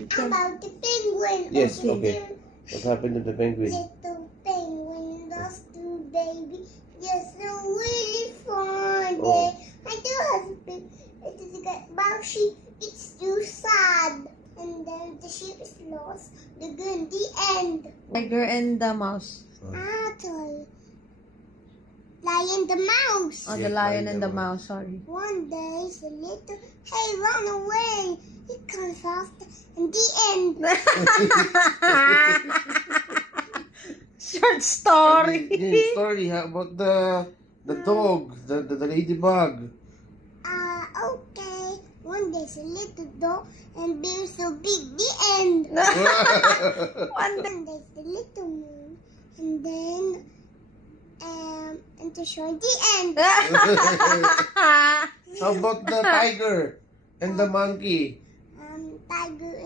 About the penguin. Yes, Okay. okay. What happened to the penguin? Little penguin lost to baby. Yes, so really fun. Oh. I do have a big. It is got about sheep. It's too sad. And then the sheep is lost. The good. The end. Tiger and the mouse. Toy. Lion the mouse. Oh, the Yes, lion lion and the the mouse, sorry. One day, the little, hey, run away. He comes fast. And the end. Short story. Story. How about the dog, the ladybug? Okay. One day, the little dog and bear so big. The end. One day. And there's the little moon. And then, and to show the end. How about the tiger and the monkey? Tiger